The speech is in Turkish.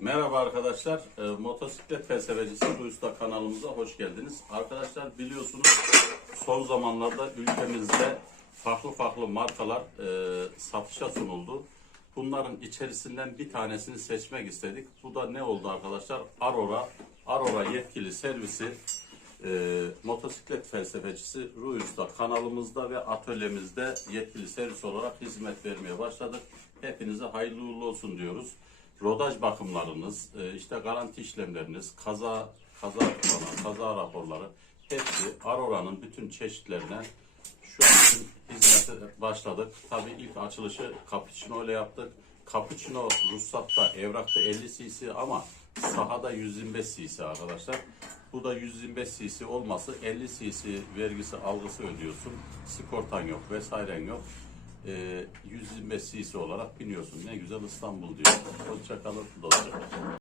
Merhaba arkadaşlar, motosiklet felsefecisi Ruyusta kanalımıza hoş geldiniz. Arkadaşlar biliyorsunuz son zamanlarda ülkemizde farklı markalar satışa sunuldu. Bunların içerisinden bir tanesini seçmek istedik. Bu da ne oldu arkadaşlar? Aurora yetkili servisi motosiklet felsefecisi Ruyusta kanalımızda ve atölyemizde yetkili servis olarak hizmet vermeye başladık. Hepinize hayırlı uğurlu olsun diyoruz. Rodaj bakımlarınız, işte garanti işlemleriniz, kaza raporları hepsi Aurora'nın bütün çeşitlerine şu an için hizmete başladık. Tabii ilk açılışı Cappuccino ile yaptık. Cappuccino ruhsatta, evrakta 50 cc ama sahada 125 cc arkadaşlar. Bu da 125 cc olması 50 cc vergisi algısı ödüyorsun. Sigortan yok vesairen yok. 125 cc olarak biniyorsun. Ne güzel İstanbul diyor. Hoşça kalın dostlar.